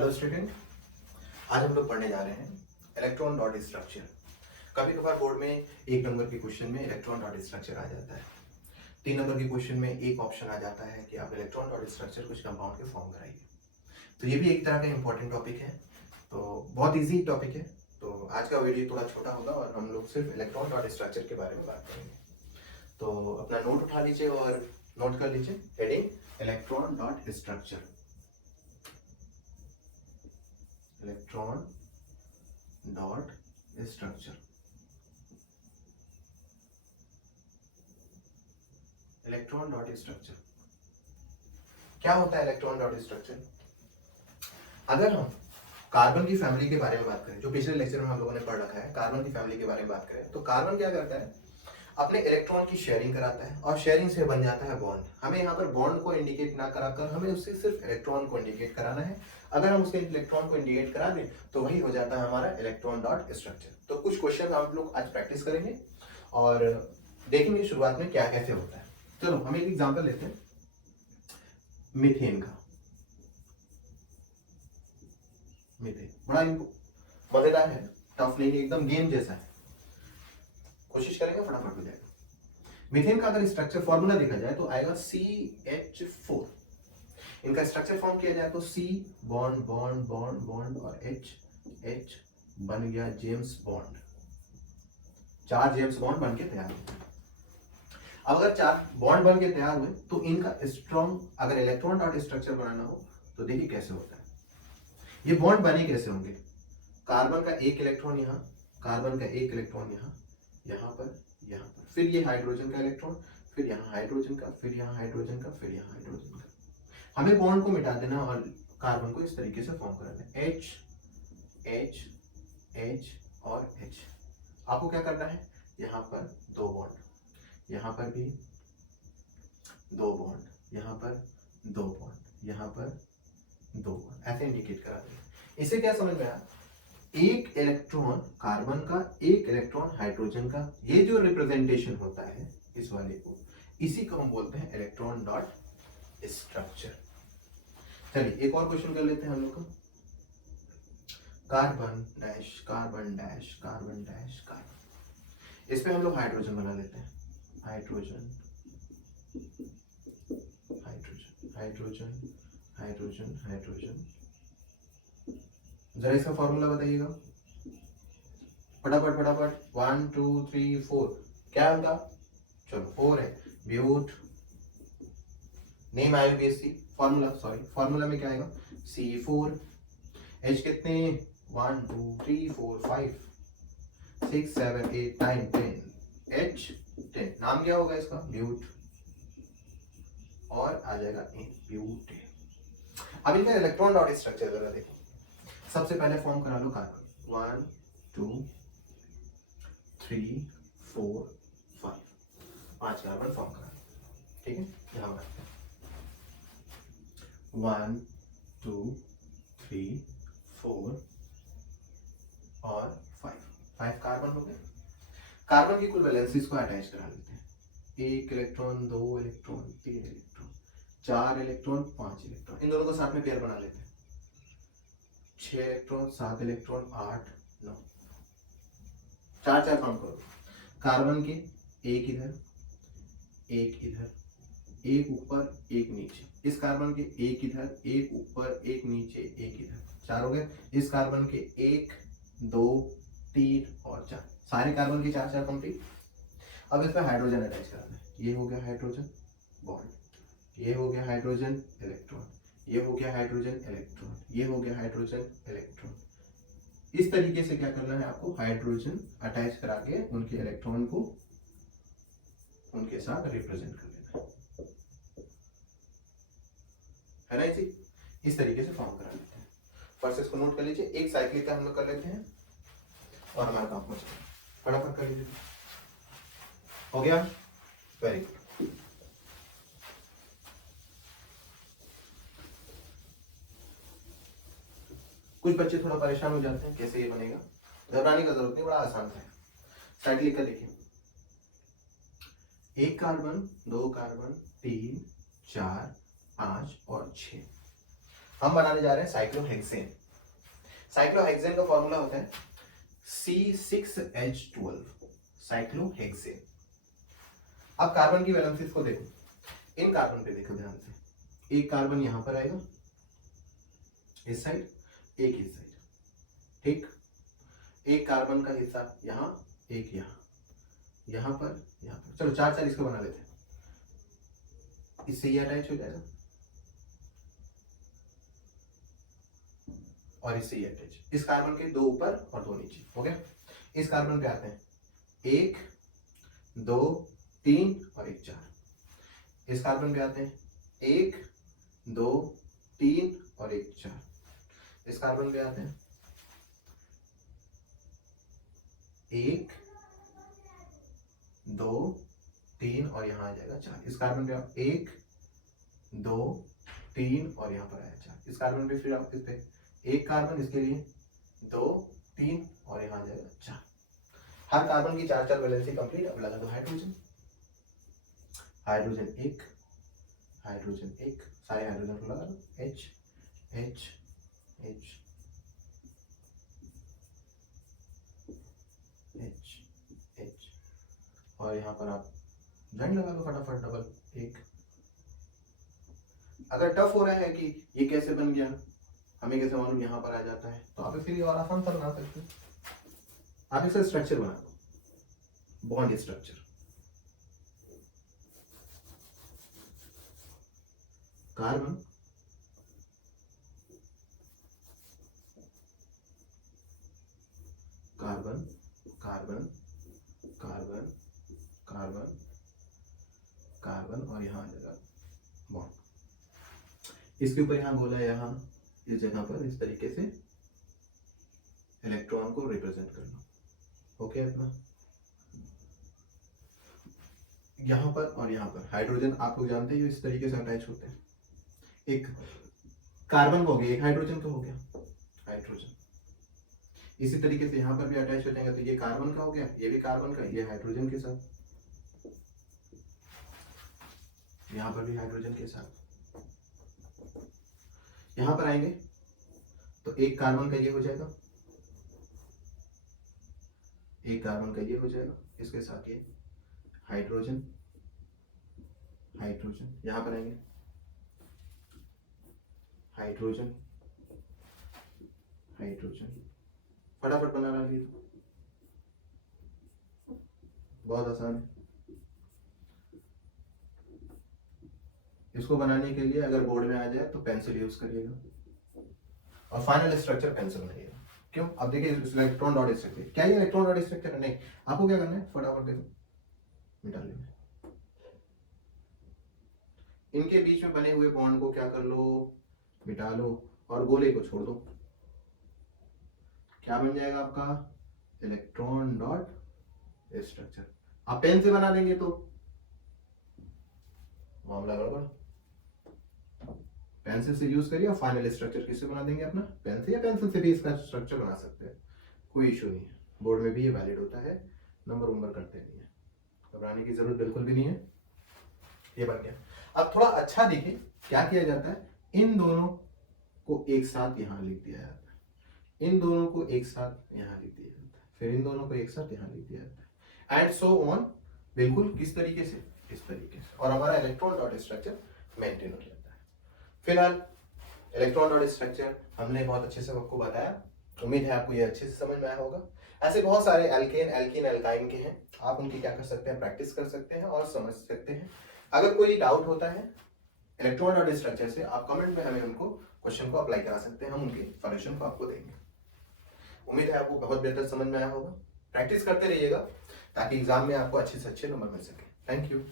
Hello student, आज हम लोग पढ़ने जा रहे हैं इलेक्ट्रॉन डॉट स्ट्रक्चर। कभी कभार बोर्ड में 1 नंबर के क्वेश्चन में इलेक्ट्रॉन डॉट स्ट्रक्चर आ जाता है। 3 नंबर के क्वेश्चन में एक ऑप्शन आ जाता है कि आप इलेक्ट्रॉन डॉट स्ट्रक्चर कुछ कंपाउंड के फॉर्म कराइए। तो ये भी एक तरह का इंपॉर्टेंट टॉपिक है, तो बहुत ईजी टॉपिक है। तो आज का वीडियो थोड़ा छोटा होगा और हम लोग सिर्फ इलेक्ट्रॉन डॉट स्ट्रक्चर के बारे में बात करेंगे। तो अपना नोट उठा लीजिए और नोट कर लीजिए heading electron dot structure. Electron dot structure. Electron dot structure क्या होता है? इलेक्ट्रॉन डॉट स्ट्रक्चर, अगर हम कार्बन की फैमिली के बारे में बात करें, जो पिछले लेक्चर में हम लोगों ने पढ़ रखा है, कार्बन की फैमिली के बारे में बात करें तो कार्बन क्या करता है? अपने इलेक्ट्रॉन की शेयरिंग कराता है और शेयरिंग से बन जाता है बॉन्ड। हमें यहाँ पर बॉन्ड को इंडिकेट ना कराकर हमें उससे सिर्फ इलेक्ट्रॉन को इंडिकेट कराना है। अगर हम उसके इलेक्ट्रॉन को इंडिकेट करा दें तो वही हो जाता है हमारा इलेक्ट्रॉन डॉट स्ट्रक्चर। तो कुछ क्वेश्चन हम लोग आज प्रैक्टिस करेंगे और देखेंगे शुरुआत में क्या कैसे होता है। चलो हम एक एग्जांपल लेते हैं मीथेन का। मीथेन बड़ा मजेदार है, टफ नहीं, एकदम गेम जैसा है। कोशिश करेंगे फटाफट हो जाएगा। मीथेन का अगर स्ट्रक्चर फॉर्मूला देखा जाए तो आएगा CH4। इनका स्ट्रक्चर फॉर्म किया जाए तो C bond bond bond bond और H बन गया जेम्स बॉन्ड। 4 जेम्स बॉन्ड बन के तैयार हुए। अब अगर 4 बॉन्ड बन के तैयार हुए तो इनका स्ट्रॉन्ग अगर इलेक्ट्रॉन डॉट स्ट्रक्चर बनाना हो तो देखिए कैसे होता है। ये बॉन्ड बने कैसे होंगे? कार्बन का एक इलेक्ट्रॉन यहाँ, कार्बन का एक इलेक्ट्रॉन यहाँ, यहाँ पर, फिर ये हाइड्रोजन का इलेक्ट्रॉन, फिर यहाँ हाइड्रोजन का, फिर यहाँ हाइड्रोजन का, फिर यहाँ हाइड्रोजन का। हमें बॉन्ड को मिटा देना और कार्बन को इस तरीके से फॉर्म कराना है, H H H और H। आपको क्या करना है? यहाँ पर 2 बॉन्ड, यहाँ पर भी 2 बॉन्ड, यहाँ पर 2 बॉन्ड, यहाँ पर 2 बॉन्ड, ऐसे इंडिकेट करा दें। इसे क्या समझ में आया? एक इलेक्ट्रॉन कार्बन का, एक इलेक्ट्रॉन हाइड्रोजन का, ये जो रिप्रेजेंटेशन होता है इस वाले को, इसी को हम बोलते हैं इलेक्ट्रॉन डॉट स्ट्रक्चर। चलिए एक और क्वेश्चन कर लेते हैं हम लोग का। Carbon dash carbon dash carbon dash carbon, इस पे हम लोग हाइड्रोजन बना लेते हैं। Hydrogen hydrogen hydrogen hydrogen hydrogen. जरा इसका फॉर्मूला बताइएगा फटाफट फटाफट। 1 2 3 4 क्या है उनका? चलो 4 है, but name IUPAC। Formula formula में क्या आएगा? C4। H कितने? 1 2 3 4 5 6 7 8 9 10। H 10। नाम क्या होगा इसका? ब्यूट। और आ जाएगा ब्यूट। अब इनका इलेक्ट्रॉन डॉट स्ट्रक्चर जरा देखो। सबसे पहले फॉर्म करा लो कार्बन। 1 2 3 4 5, 5 कार्बन फॉर्म करा लो। ठीक है, यहां पर 1 2 3 4 और 5 कार्बन हो गए। कार्बन की कुल वैलेंसीज को अटैच करा लेते हैं। 1 electron, 2 electron, 3 electron, 4 electron, 5 electron. इन दोनों को साथ में पेयर बना लेते हैं। 6 इलेक्ट्रॉन, 7 इलेक्ट्रॉन, 8 9, 4 फॉर्म करो। कार्बन के एक इधर, एक इधर, एक ऊपर, एक नीचे। इस कार्बन के एक इधर, एक ऊपर, एक नीचे, एक इधर, 4 हो गए। इस कार्बन के 1 2 3 और 4, सारे कार्बन के 4 कंप्लीट। अब इस पर हाइड्रोजन अटैच करना है। ये हो गया हाइड्रोजन बॉन्ड, ये हो गया हाइड्रोजन इलेक्ट्रॉन, ये हो गया हाइड्रोजन इलेक्ट्रॉन, ये हो गया हाइड्रोजन इलेक्ट्रॉन। इस तरीके से क्या करना है आपको? हाइड्रोजन अटैच करा के उनके इलेक्ट्रॉन को उनके साथ रिप्रेजेंट कर लेना है ना जी। इस तरीके से फॉर्म करा लेते हैं। फर्स्ट इसको नोट कर लीजिए, एक साइकिल का हम लोग कर लेते हैं और हमारा काम हो जाएगा। फटाफट कर लीजिए। हो गया? Very good. कुछ बच्चे थोड़ा परेशान हो जाते हैं कैसे ये बनेगा। घबराने का जरूरत नहीं, बड़ा आसान है। साइड लिख कर देखिए। 1 कार्बन, 2 कार्बन, 3 4 5 और 6। हम बनाने जा रहे हैं साइक्लोहेक्सेन। साइक्लोहेक्सेन का फॉर्मूला होता है C6H12, साइक्लोहेक्सेन। अब कार्बन की वैलेंसीज को देखो, इन कार्बन पे देखो ध्यान से, एक कार्बन यहां पर आएगा इस साइड, एक इस साइड, ठीक। एक कार्बन का हिस्सा यहां, एक यहां, यहां पर, यहां पर। चलो चार चार इसको बना लेते हैं, इससे ये अटैच हो जाएगा और इससे ये अटैच। इस कार्बन के दो ऊपर और दो नीचे, हो गया। इस कार्बन पे आते हैं, एक, दो, तीन और एक, चार। इस कार्बन पे आते हैं, एक, दो, तीन और एक, चार। इस कार्बन पे आते हैं, एक, दो, तीन और यहां आ जाएगा चार। इस कार्बन पे आप एक, दो, तीन और यहां पर आया चार। इस कार्बन पे फिर आप इस पे एक कार्बन, इसके लिए दो, तीन और यहां आ जाएगा चार। हर कार्बन की चार चार वैलेंसी कंप्लीट। अब लगा दो हाइड्रोजन, हाइड्रोजन एक, हाइड्रोजन एक, सारे हाइड्रोजन को लगा दो, H H H H H और यहाँ पर आप जॉइंट लगा दो फटाफट, डबल एक। अगर टफ हो रहा है कि ये कैसे बन गया, हमें कैसे मालूम यहाँ पर आ जाता है, तो आप फिर ये और आसान सा बना सकते हैं। आप इसे स्ट्रक्चर बना दो, bond structure. Carbon, carbon, carbon, carbon, carbon, carbon और यहाँ आ जाएगा बॉन्ड। इसके ऊपर यहाँ बोला है, यहाँ इस जगह पर इस तरीके से इलेक्ट्रॉन को रिप्रेजेंट करना। ओके, इतना यहाँ पर और यहाँ पर हाइड्रोजन आप लोग जानते हैं इस तरीके से अटैच होते हैं। एक कार्बन का हो गया, एक हाइड्रोजन का हो गया, हाइड्रोजन। इसी तरीके से यहाँ पर भी अटैच हो जाएगा, तो ये कार्बन का हो गया, ये भी कार्बन का, ये हाइड्रोजन के साथ, यहाँ पर भी हाइड्रोजन के साथ। यहाँ पर आएंगे तो एक कार्बन का ये हो जाएगा, एक कार्बन का ये हो जाएगा, इसके साथ ये हाइड्रोजन, हाइड्रोजन। यहाँ पर आएंगे हाइड्रोजन, हाइड्रोजन। फटाफट बनाना लिए, बहुत आसान है। इसको बनाने के लिए अगर बोर्ड में आ जाए तो पेंसिल यूज करिएगा और फाइनल स्ट्रक्चर पेंसिल बनाइएगा। क्यों? अब देखिए इलेक्ट्रॉन डॉट स्ट्रक्चर, क्या ये इलेक्ट्रॉन डॉट स्ट्रक्चर है? नहीं, आपको क्या करना है, फटाफट देखो, मिटा लेना। इनके बीच में बने हुए बॉन्ड को क्या कर लो, मिटा लो और गोले को छोड़ दो। क्या बन जाएगा आपका, इलेक्ट्रॉन डॉट स्ट्रक्चर। आप पेन से बना देंगे तो मामला गड़बड़। पेंसिल से यूज करिए और फाइनल स्ट्रक्चर किससे बना देंगे अपना, पेन से, या पेंसिल से भी इसका स्ट्रक्चर बना सकते हैं, कोई इशू नहीं है। बोर्ड में भी ये वैलिड होता है, नंबर उम्बर करते नहीं है, घबराने की जरूरत बिल्कुल भी नहीं है। ये बन गया। अब थोड़ा अच्छा देखिए क्या किया जाता है, इन दोनों को एक साथ यहाँ लिख दिया जाता है, इन दोनों को एक साथ यहाँ लिख दिया जाता है, फिर इन दोनों को एक साथ यहाँ लिख दिया जाता है, एंड सो ऑन। बिल्कुल किस तरीके से, इस तरीके से, और हमारा इलेक्ट्रॉन डॉट स्ट्रक्चर मेंटेन हो जाता है। फिलहाल इलेक्ट्रॉन डॉट स्ट्रक्चर हमने बहुत अच्छे से आपको बताया, उम्मीद है आपको ये अच्छे से समझ में आया होगा। ऐसे बहुत सारे एल्केन, एल्कीन, एल्काइन के हैं, आप उनकी क्या कर सकते हैं, प्रैक्टिस कर सकते हैं और समझ सकते हैं। अगर कोई डाउट होता है इलेक्ट्रॉन डॉट स्ट्रक्चर से, आप कमेंट में हमें उनको क्वेश्चन को अप्लाई करा सकते हैं, हम उनके सॉल्यूशन को आपको देंगे। उम्मीद है आपको बहुत बेहतर समझ में आया होगा। प्रैक्टिस करते रहिएगा ताकि एग्जाम में आपको अच्छे से अच्छे नंबर मिल सके। Thank you.